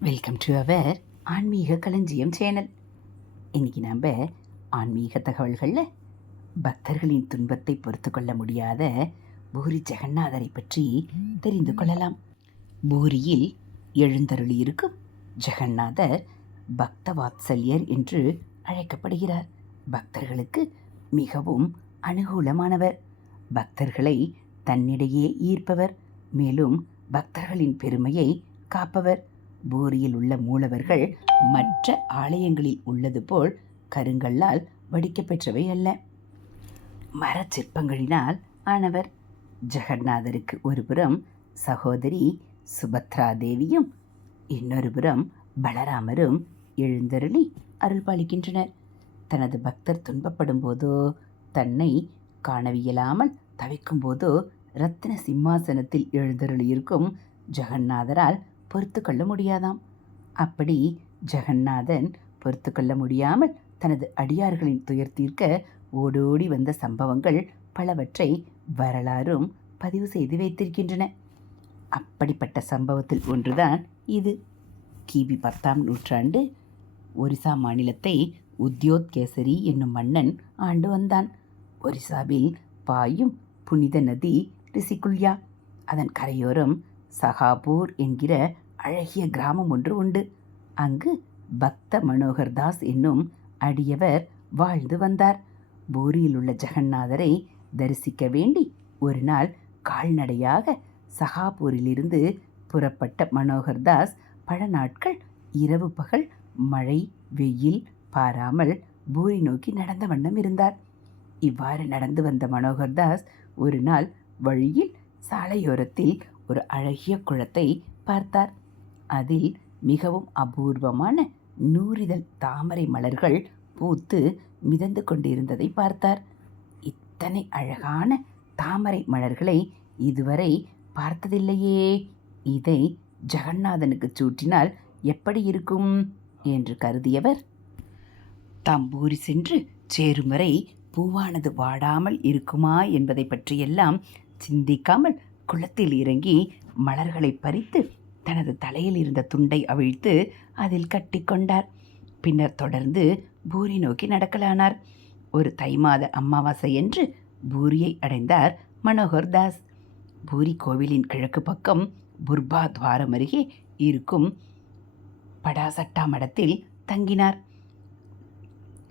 Welcome to our ஆன்மீக களஞ்சியம் channel. இன்றைக்கி நம்ம ஆன்மீக தகவல்களில் பக்தர்களின் துன்பத்தை பொறுத்து கொள்ள முடியாத பூரி ஜெகநாதரை பற்றி தெரிந்து கொள்ளலாம். பூரியில் எழுந்தருளி இருக்கும் ஜெகநாதர் பக்த வாத்சல்யர் என்று அழைக்கப்படுகிறார். பக்தர்களுக்கு மிகவும் அனுகூலமானவர். பக்தர்களை தன்னிடையே ஈர்ப்பவர் மேலும் பக்தர்களின் பெருமையை காப்பவர். பூரியில் உள்ள மூலவர்கள் மற்ற ஆலயங்களில் உள்ளது போல் கருங்கல்லால் வடிக்கப்பெற்றவை அல்ல. மரச்சிற்பங்களினால் ஆனவர் ஜெகநாதருக்கு ஒருபுறம் சகோதரி சுபத்ரா தேவியும் இன்னொரு புறம் பலராமரும் எழுந்தருளி அருள்பாலிக்கின்றனர் தனது பக்தர் துன்பப்படும் போதோ தன்னை காணவியலாமல் தவிக்கும் போதோ ரத்தின சிம்மாசனத்தில் எழுந்தருளியிருக்கும் ஜெகநாதரால் பொறுத்து கொள்ள முடியாதாம். அப்படி ஜெகநாதன் பொறுத்து கொள்ள முடியாமல் தனது அடியார்களின் துயர் தீர்க்க ஓடோடி வந்த சம்பவங்கள் பலவற்றை வரலாறும் பதிவு செய்து வைத்திருக்கின்றன. அப்படிப்பட்ட சம்பவத்தில் ஒன்றுதான் இது. கிபி பத்தாம் நூற்றாண்டு ஒரிசா மாநிலத்தை உத்தியோத் கேசரி என்னும் மன்னன் ஆண்டு வந்தான். ஒரிசாவில் பாயும் புனித நதி ரிசிகுல்யா அதன் கரையோரம் சகாபூர் என்கிற அழகிய கிராமம் ஒன்று உண்டு. அங்கு பக்த மனோகர் தாஸ் என்னும் அடியவர் வாழ்ந்து வந்தார். பூரியில் உள்ள ஜெகநாதரை தரிசிக்க வேண்டி ஒரு நாள் கால்நடையாக சகாபூரிலிருந்து புறப்பட்ட மனோகர் தாஸ் பல நாட்கள் இரவு பகல் மழை வெயில் பாராமல் பூரி நோக்கி நடந்த வண்ணம் இருந்தார். இவ்வாறு நடந்து வந்த மனோகர் தாஸ் ஒரு நாள் வழியில் சாலையோரத்தில் ஒரு அழகிய குளத்தை பார்த்தார். அதில் மிகவும் அபூர்வமான நூறிதழ் தாமரை மலர்கள் பூத்து மிதந்து கொண்டிருந்ததை பார்த்தார். இத்தனை அழகான தாமரை மலர்களை இதுவரை பார்த்ததில்லையே. இதை ஜெகநாதனுக்கு சூட்டினால் எப்படி இருக்கும் என்று கருதியவர்? தாம் பூரி சென்று சேரும் வரை பூவானது வாடாமல் இருக்குமா என்பதை பற்றியெல்லாம் சிந்திக்காமல் குளத்தில் இறங்கி மலர்களை பறித்து தனது தலையில் இருந்த துண்டை அவிழ்த்து அதில் கட்டிக்கொண்டார் பின்னர் தொடர்ந்து பூரி நோக்கி நடக்கலானார். ஒரு தை மாத அமாவாசை என்று பூரியை அடைந்தார் மனோகர் தாஸ். பூரி கோவிலின் கிழக்கு பக்கம் புர்பா துவாரம் அருகே இருக்கும் படாசட்டா மடத்தில் தங்கினார்.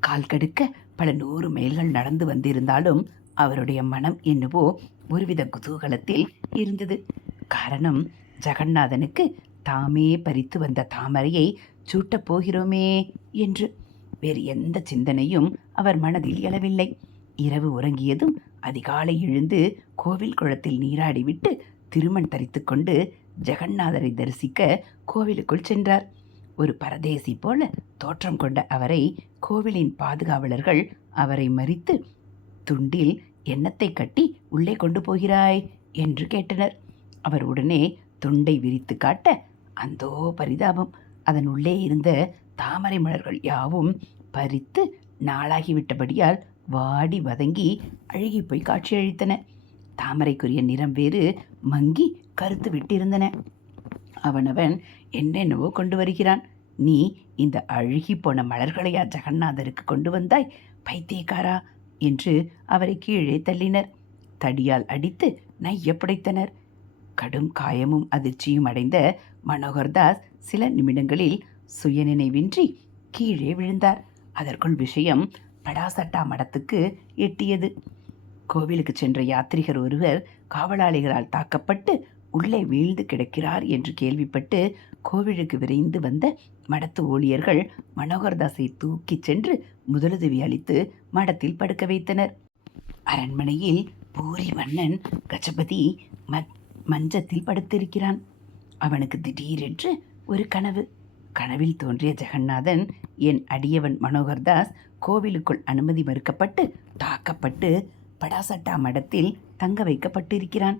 கால் கடுக்க பல நூறு மைல்கள் நடந்து வந்திருந்தாலும் அவருடைய மனம் என்னவோ ஒருவித குதூகலத்தில் இருந்தது. காரணம் ஜெகநாதனுக்கு தாமே பறித்து வந்த தாமரையை சூட்டப் போகிறோமே என்று. வேறு எந்த சிந்தனையும் அவர் மனதில் எழவில்லை. இரவு உறங்கியதும் அதிகாலை எழுந்து கோவில் குளத்தில் நீராடிவிட்டு திருமண் தரித்து கொண்டு ஜெகநாதரை தரிசிக்க கோவிலுக்குள் சென்றார். ஒரு பரதேசி போல தோற்றம் கொண்ட அவரை கோவிலின் பாதுகாவலர்கள் அவரை மறித்து துண்டில் எண்ணத்தை கட்டி உள்ளே கொண்டு போகிறாய்? என்று கேட்டனர். அவர் உடனே தொண்டை விரித்து காட்ட அந்தோ பரிதாபம். அதன் உள்ளே இருந்த தாமரை மலர்கள் யாவும் பறித்து நாளாகிவிட்டபடியால் வாடி வதங்கி அழுகி போய் காட்சியளித்தன. தாமரைக்குரிய நிறம் வேறு மங்கி கருத்து விட்டிருந்தன. அவனவன் என்னென்னவோ கொண்டு வருகிறான். நீ இந்த அழுகி போன மலர்களையா ஜெகநாதருக்கு கொண்டு வந்தாய்? பைத்தியக்காரா என்று அவரை கீழே தள்ளினர். தடியால் அடித்து நைய புடைத்தனர். கடும் காயமும் அதிர்ச்சியும் அடைந்த மனோகர்தாஸ் சில நிமிடங்களில் சுயநினைவின்றி கீழே விழுந்தார். அதற்குள் விஷயம் படாசட்டா மடத்துக்கு எட்டியது. கோவிலுக்கு சென்ற யாத்ரிகர் ஒருவர் காவலாளிகளால் தாக்கப்பட்டு உள்ளே வீழ்ந்து கிடக்கிறார் என்று கேள்விப்பட்டு கோவிலுக்கு விரைந்து வந்த மடத்து ஊழியர்கள் மனோகர்தாஸை தூக்கிச் சென்று முதலுதவி அளித்து மடத்தில் படுக்க வைத்தனர். அரண்மனையில் பூரி மன்னன் கஜபதி மஞ்சத்தில் படுத்திருக்கிறான். அவனுக்கு திடீரென்று ஒரு கனவு. கனவில் தோன்றிய ஜெகநாதன் என் அடியவன் மனோகர்தாஸ் கோவிலுக்குள் அனுமதி மறுக்கப்பட்டு தாக்கப்பட்டு படாசட்டா மடத்தில் தங்க வைக்கப்பட்டிருக்கிறான்.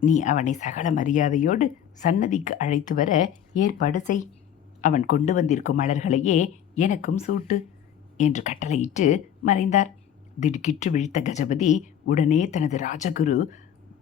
நீ அவனை சகல மரியாதையோடு சன்னதிக்கு அழைத்து வர ஏற்பாடு செய். அவன் கொண்டு வந்திருக்கும் மலர்களையே எனக்கும் சூட்டு என்று கட்டளையிட்டு மறைந்தார். திடுக்கிற்று விழித்த கஜபதி உடனே தனது ராஜகுரு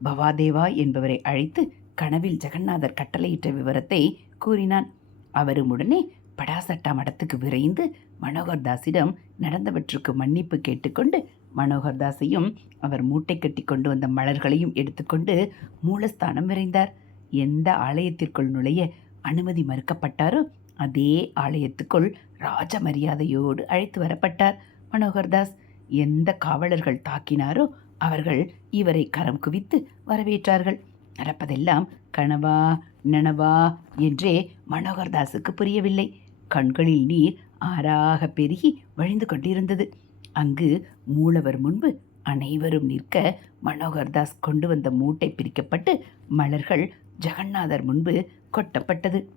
பவாதேவா என்பவரை அழைத்து கனவில் ஜெகநாதர் கட்டளையிட்ட விவரத்தை கூறினான். அவரும் உடனே படாசட்டா மடத்துக்கு விரைந்து மனோகர்தாஸிடம் நடந்தவற்றுக்கு மன்னிப்பு கேட்டுக்கொண்டு மனோகர்தாஸையும் அவர் மூட்டை கட்டி கொண்டு வந்த மலர்களையும் எடுத்துக்கொண்டு மூலஸ்தானம் விரைந்தார். எந்த ஆலயத்திற்குள் நுழைய அனுமதி மறுக்கப்பட்டாரோ அதே ஆலயத்துக்குள் ராஜ மரியாதையோடு அழைத்து வரப்பட்டார். மனோகர்தாஸ் எந்த காவலர்கள் தாக்கினாரோ அவர்கள் இவரை கரம் குவித்து வரவேற்றார்கள். நடப்பதெல்லாம் கனவா நனவா என்றே மனோகர்தாஸுக்கு புரியவில்லை. கண்களில் நீர் ஆறாக பெருகி வழிந்து கொண்டிருந்தது. அங்கு மூலவர் முன்பு அனைவரும் நிற்க மனோகர்தாஸ் கொண்டு வந்த மூட்டை பிரிக்கப்பட்டு மலர்கள் ஜெகநாதர் முன்பு கொட்டப்பட்டது.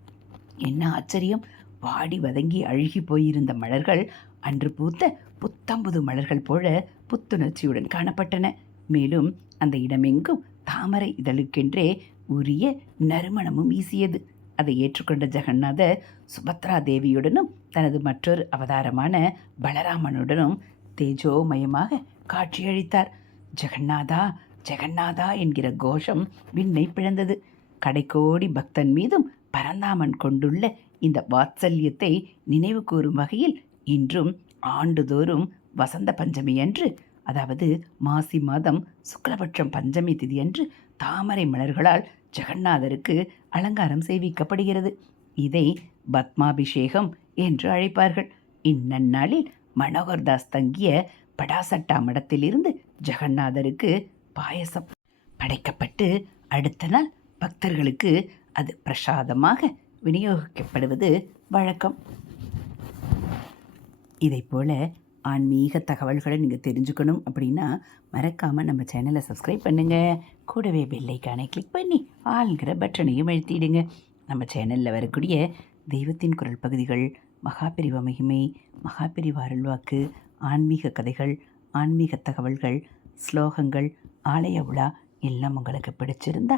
என்ன ஆச்சரியம்? வாடி வதங்கி அழுகி போயிருந்த மலர்கள் அன்று பூத்த புத்தம்புது மலர்கள் போல புத்துணர்ச்சியுடன் காணப்பட்டன. மேலும் அந்த இடமெங்கும் தாமரை இதழுக்கென்றே உரிய நறுமணமும் வீசியது. அதை ஏற்றுக்கொண்ட ஜெகநாதர் சுபத்ரா தேவியுடனும் தனது மற்றொரு அவதாரமான பலராமனுடனும் தேஜோமயமாக காட்சியளித்தார். ஜெகநாதா ஜெகநாதா என்கிற கோஷம் விண்ணை பிளந்தது. கடைக்கோடி பக்தன் மீதும் பரந்தாமன் கொண்டுள்ள இந்த வாத்சல்யத்தை நினைவு கூறும் வகையில் இன்றும் ஆண்டுதோறும் வசந்த பஞ்சமி அன்று அதாவது மாசி மாதம் சுக்லபட்சம் பஞ்சமி திதி அன்று தாமரை மலர்களால் ஜெகநாதருக்கு அலங்காரம் செய்விக்கப்படுகிறது. இதை பத்மாபிஷேகம் என்று அழைப்பார்கள். இந்நன்னாளில் மனோகர்தாஸ் தங்கிய படாசட்டா மடத்திலிருந்து ஜெகநாதருக்கு பாயசம் படைக்கப்பட்டு அடுத்த நாள் பக்தர்களுக்கு அது பிரசாதமாக விநியோகிக்கப்படுவது வழக்கம். இதை போல் ஆன்மீக தகவல்களை நீங்கள் தெரிஞ்சுக்கணும் அப்படின்னா மறக்காமல் நம்ம சேனலை சப்ஸ்கிரைப் பண்ணுங்கள் கூடவே பெல்லைக்கானை கிளிக் பண்ணி ஆள்கிற பட்டனையும் எழுத்திடுங்க நம்ம சேனலில் வரக்கூடிய தெய்வத்தின் குரல் பகுதிகள் மகாபிரிவ மகிமை மகாபிரிவ அருள்வாக்கு ஆன்மீக கதைகள் ஆன்மீக தகவல்கள் ஸ்லோகங்கள் ஆலய உலா எல்லாம் உங்களுக்கு பிடிச்சிருந்தா